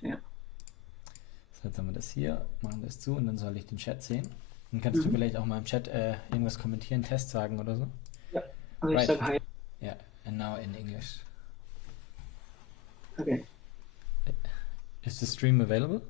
Ja. So, jetzt haben wir das hier, machen das zu und dann soll ich den Chat sehen. Dann kannst du vielleicht auch mal im Chat irgendwas kommentieren, Test sagen oder so. Ja, also ich sage Hi. Yeah, and now in English. Okay. Is the stream available?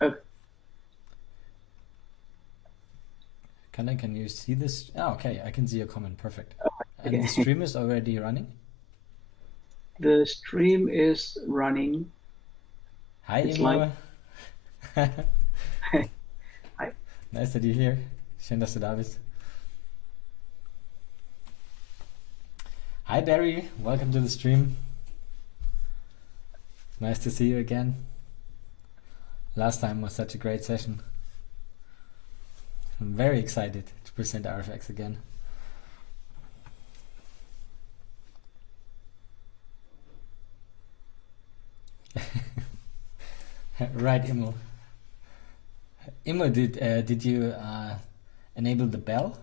Okay. Can you see this? Oh, okay, I can see your comment. Perfect. Okay. And the stream is already running? The stream is running. Hi, It's Imo. Hi. Nice that you're here. Schön, dass du da bist. Hi, Barry. Welcome to the stream. Nice to see you again. Last time was such a great session. I'm very excited to present AR.fx again. Right, Imo. Imo, did you enable the bell?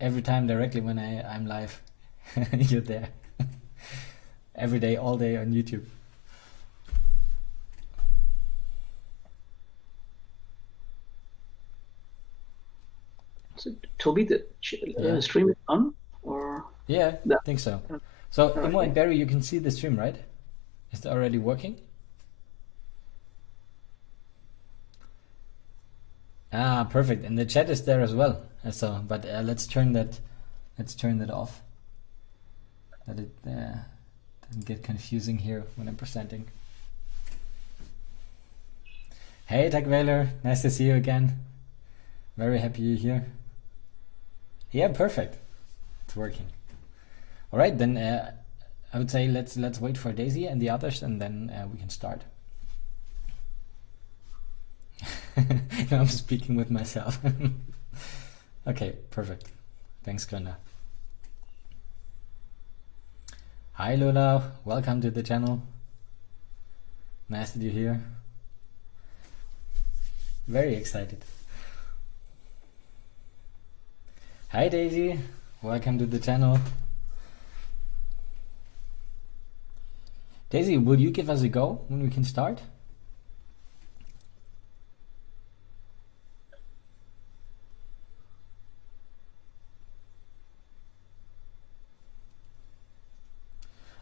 Every time directly when I'm live, you're there. Every day, all day on YouTube. So, Toby, the stream is on? Or yeah, I think so. So, Imo and Barry, you can see the stream, right? Is it already working? Ah, perfect. And the chat is there as well. So, but let's turn that off. That it doesn't get confusing here when I'm presenting. Hey, Tagweiler, nice to see you again. Very happy you're here. Yeah, perfect. It's working. All right, then I would say let's wait for Daisy and the others, and then we can start. I'm speaking with myself. Okay, perfect. Thanks, Gründer. Hi, Lola. Welcome to the channel. Nice that you're here. Very excited. Hi, Daisy. Welcome to the channel. Daisy, will you give us a go when we can start?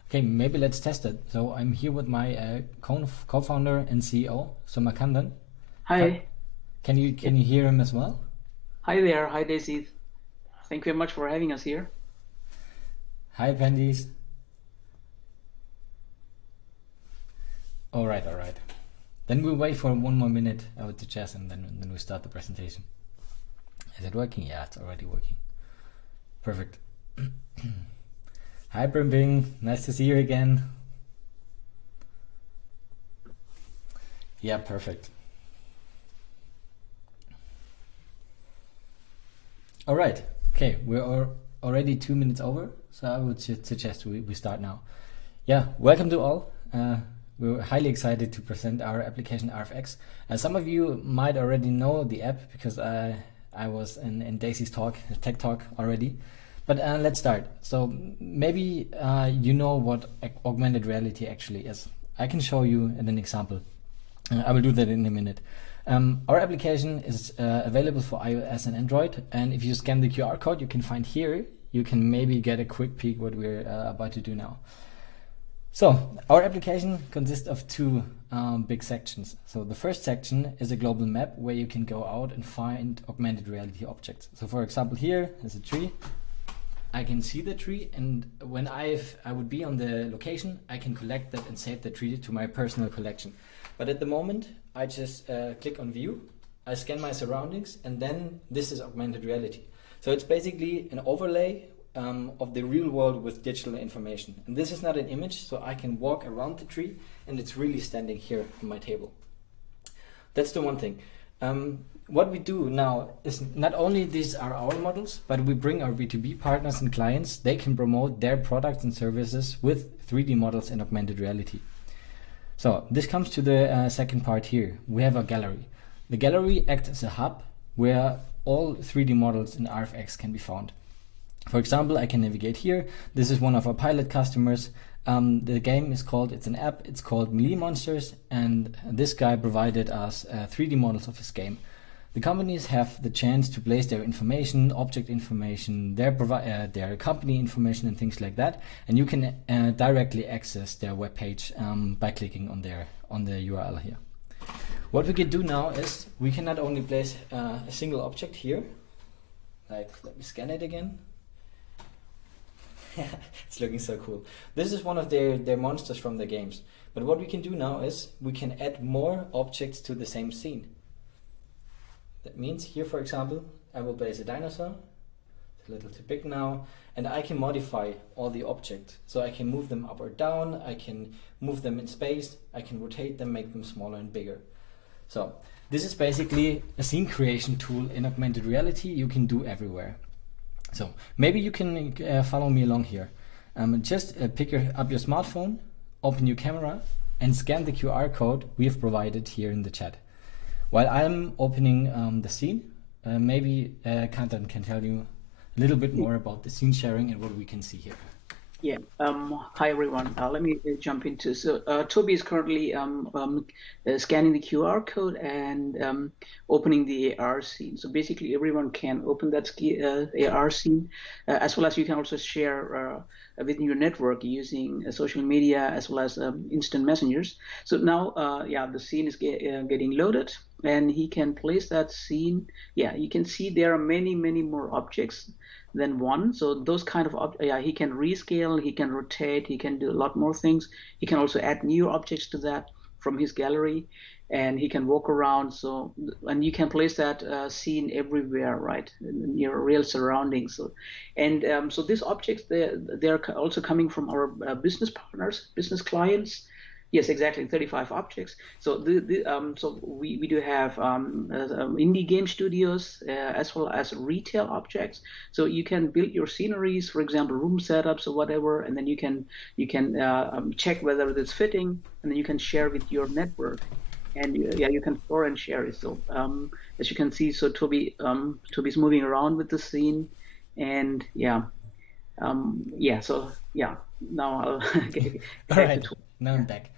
Okay, maybe let's test it. So I'm here with my co-founder and CEO, Somakandan. Hi. Can you hear him as well? Hi there. Hi, Daisy. Thank you very much for having us here. Hi, Pendis. All right. Then we'll wait for 1 more minute, I would suggest, and then we start the presentation. Is it working? Yeah, it's already working. Perfect. Hi, Brimbing. Nice to see you again. Yeah, perfect. All right. Okay, we're already 2 minutes over, so I would suggest we start now. Yeah, welcome to all. We're highly excited to present our application AR.fx. Some of you might already know the app because I was in Daisy's talk, tech talk already. But let's start. So maybe you know what augmented reality actually is. I can show you in an example. I will do that in a minute. Our application is available for iOS and Android, and if you scan the QR code you can find here, you can maybe get a quick peek what we're about to do now. So our application consists of two big sections. So the first section is a global map where you can go out and find augmented reality objects. So for example, here is a tree. I can see the tree, and when I would be on the location, I can collect that and save the tree to my personal collection. But at the moment, I just click on view, I scan my surroundings, and then this is augmented reality. So it's basically an overlay of the real world with digital information. And this is not an image, so I can walk around the tree, and it's really standing here on my table. That's the one thing. What we do now is not only these are our models, but we bring our B2B partners and clients. They can promote their products and services with 3D models in augmented reality. So this comes to the second part here. We have a gallery. The gallery acts as a hub where all 3D models in AR.fx can be found. For example, I can navigate here. This is one of our pilot customers. The game is called, it's an app, it's called Melee Monsters, and this guy provided us 3D models of his game. The companies have the chance to place their information, object information, their company information and things like that, and you can directly access their webpage by clicking on the URL here. What we can do now is we can not only place a single object here, like let me scan it again. It's looking so cool. This is one of their monsters from their games. But what we can do now is we can add more objects to the same scene. That means here, for example, I will place a dinosaur. It's a little too big now. And I can modify all the objects. So I can move them up or down. I can move them in space. I can rotate them, make them smaller and bigger. So this is basically a scene creation tool in augmented reality you can do everywhere. So maybe you can follow me along here. Just pick up your smartphone, open your camera, and scan the QR code we have provided here in the chat. While I'm opening the scene, maybe Kantan can tell you a little bit more about the scene sharing and what we can see here. Yeah. Hi everyone. Let me jump into. So Toby is currently scanning the QR code and opening the AR scene. So basically, everyone can open that AR scene, as well as you can also share within your network using social media as well as instant messengers. So now, yeah, the scene is getting loaded, and he can place that scene. Yeah, you can see there are many more objects than one. So those kind of he can rescale, he can rotate, he can do a lot more things. He can also add new objects to that from his gallery, and he can walk around. So, and you can place that scene everywhere, right, in your real surroundings. So, and so these objects, they're also coming from our business partners, business clients. Yes, exactly, 35 objects. So so we do have indie game studios as well as retail objects. So you can build your sceneries, for example, room setups or whatever, and then you can check whether it's fitting, and then you can share with your network, and yeah, you can store and share it. So as you can see, so Toby's moving around with the scene, and yeah, So yeah, now I'll get all right. Now I'm back.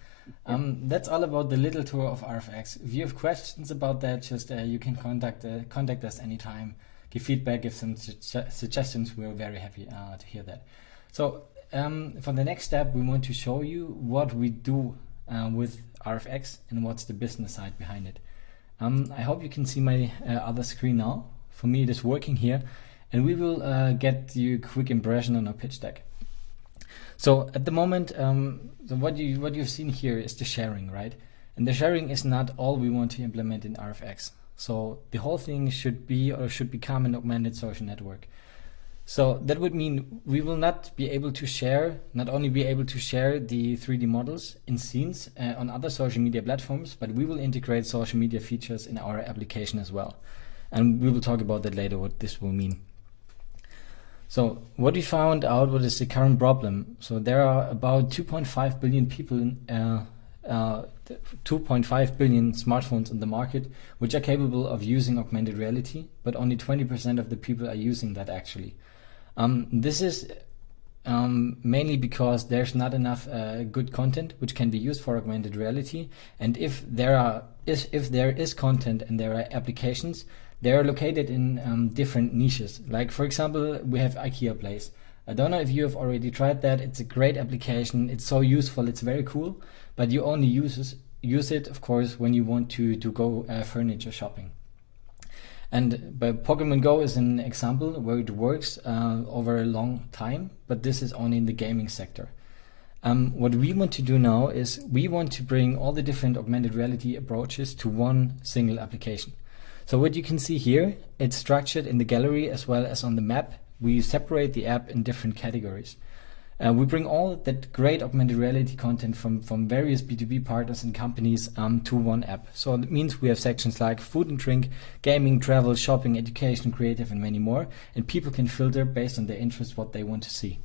That's all about the little tour of AR.fx. If you have questions about that, just you can contact us anytime. Give feedback, give some suggestions. We're very happy to hear that. So for the next step, we want to show you what we do with AR.fx and what's the business side behind it. I hope you can see my other screen now. For me, it is working here, and we will get you a quick impression on our pitch deck. So at the moment, so what you've seen here is the sharing, right? And the sharing is not all we want to implement in AR.fx. So the whole thing should become an augmented social network. So that would mean we will not only be able to share the 3D models in scenes on other social media platforms, but we will integrate social media features in our application as well. And we will talk about that later, what this will mean. So what we found out, what is the current problem? So there are about 2.5 billion people, 2.5 billion smartphones in the market, which are capable of using augmented reality, but only 20% of the people are using that actually. This is mainly because there's not enough good content which can be used for augmented reality, and if there is content and there are applications, they are located in different niches. Like for example, we have IKEA Place. I don't know if you have already tried that. It's a great application. It's so useful. It's very cool, but you only use it, of course, when you want to go furniture shopping. But Pokemon Go is an example where it works over a long time, but this is only in the gaming sector. What we want to do now is we want to bring all the different augmented reality approaches to one single application. So what you can see here, it's structured in the gallery as well as on the map. We separate the app in different categories. We bring all that great augmented reality content from various B2B partners and companies to one app. So it means we have sections like food and drink, gaming, travel, shopping, education, creative, and many more. And people can filter based on their interests what they want to see.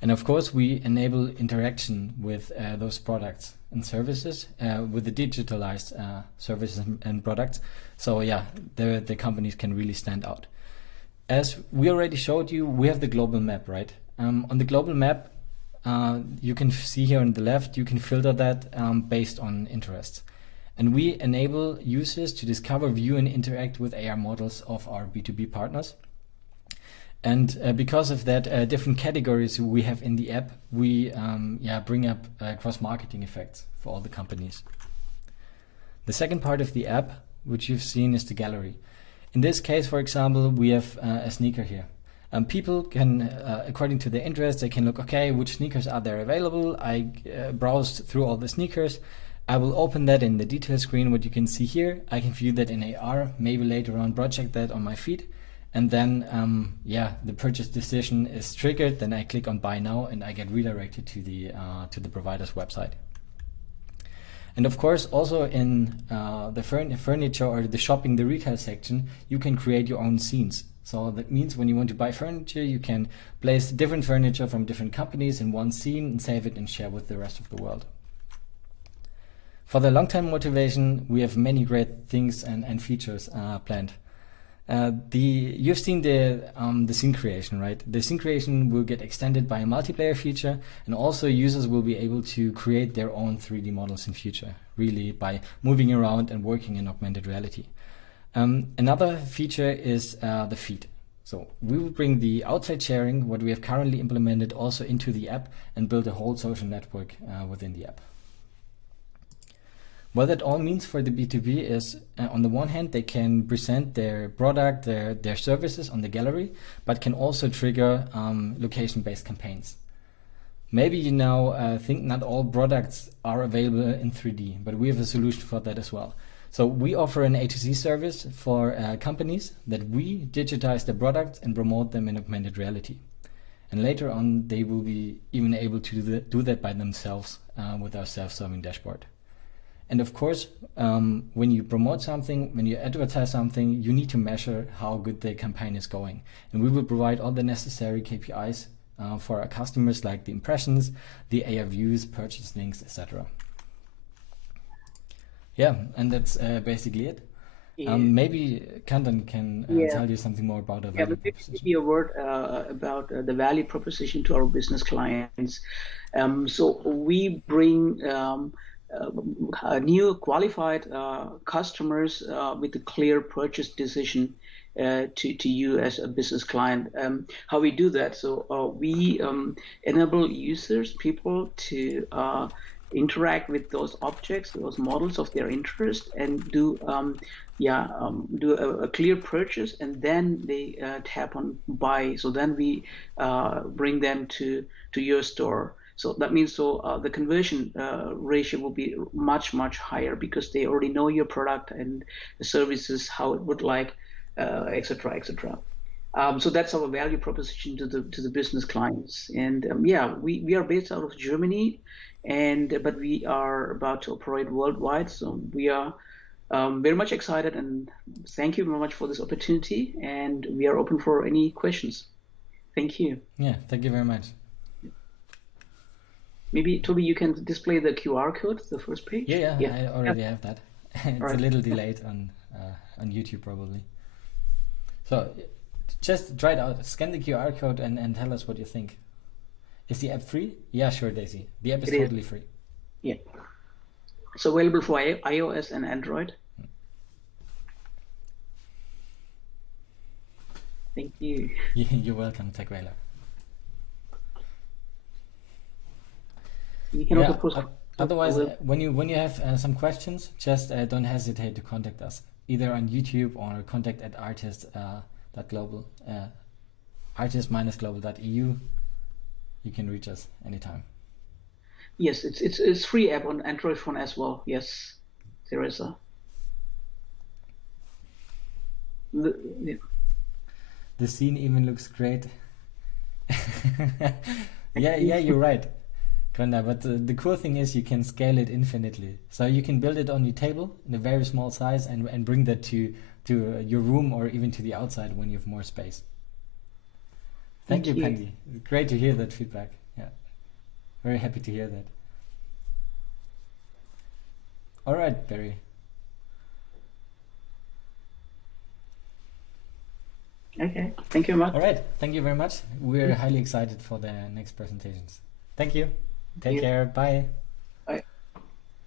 And of course, we enable interaction with those products and services with the digitalized services and products. So yeah, the companies can really stand out. As we already showed you, we have the global map, right? On the global map, you can see here on the left, you can filter that based on interests. And we enable users to discover, view, and interact with AR models of our B2B partners. And because of that, different categories we have in the app, we bring up cross-marketing effects for all the companies. The second part of the app, which you've seen, is the gallery. In this case, for example, we have a sneaker here. People can, according to their interests, they can look, okay, which sneakers are there available? I browsed through all the sneakers. I will open that in the detail screen, what you can see here. I can view that in AR, maybe later on project that on my feed. And then, the purchase decision is triggered. Then I click on buy now and I get redirected to the provider's website. And of course, also in the furniture or the shopping, the retail section, you can create your own scenes. So that means when you want to buy furniture, you can place different furniture from different companies in one scene and save it and share with the rest of the world. For the long-term motivation, we have many great things and features planned. You've seen the scene creation, right? The scene creation will get extended by a multiplayer feature, and also users will be able to create their own 3D models in future, really by moving around and working in augmented reality. Another feature is the feed. So we will bring the outside sharing, what we have currently implemented, also into the app and build a whole social network within the app. What that all means for the B2B is, on the one hand, they can present their product, their services on the gallery, but can also trigger location-based campaigns. Maybe you now think not all products are available in 3D, but we have a solution for that as well. So we offer an A2C service for companies that we digitize their products and promote them in augmented reality. And later on, they will be even able to do that by themselves with our self-serving dashboard. And of course, when you promote something, when you advertise something, you need to measure how good the campaign is going. And we will provide all the necessary KPIs for our customers, like the impressions, the AR views, purchase links, etc. Yeah, and that's basically it. Yeah. Maybe Kandan can tell you something more about the value proposition. Maybe a word about the value proposition to our business clients. So we bring new qualified customers with a clear purchase decision to you as a business client. How we do that? So we enable users, people to interact with those objects, those models of their interest, and do a clear purchase, and then they tap on buy. So then we bring them to your store. So that means the conversion ratio will be much higher because they already know your product and the services, how it would like, etc., etc. So that's our value proposition to the business clients. And we are based out of Germany, but we are about to operate worldwide. So we are very much excited, and thank you very much for this opportunity. And we are open for any questions. Thank you. Yeah, thank you very much. Maybe, Toby, you can display the QR code, the first page? Yeah. I already have that. It's a little delayed on YouTube probably. So just try it out. Scan the QR code and tell us what you think. Is the app free? Yeah, sure, Daisy. The app is totally free. Yeah. It's available for iOS and Android. Thank you. You're welcome, TechWhaler. You can also post. Otherwise, when you have some questions, just don't hesitate to contact us, either on YouTube or contact at artist.global, artist-global.eu. You can reach us anytime. Yes, it's free app on Android phone as well. Yes, there is a. The scene even looks great. yeah, you're right, Konda. But the cool thing is you can scale it infinitely. So you can build it on your table in a very small size and bring that to your room or even to the outside when you have more space. Thank you, Pendy. Great to hear that feedback. Yeah, very happy to hear that. All right, Barry. Okay, thank you very much. All right, thank you very much. We're highly excited for the next presentations. Thank you. Take You. care. Bye.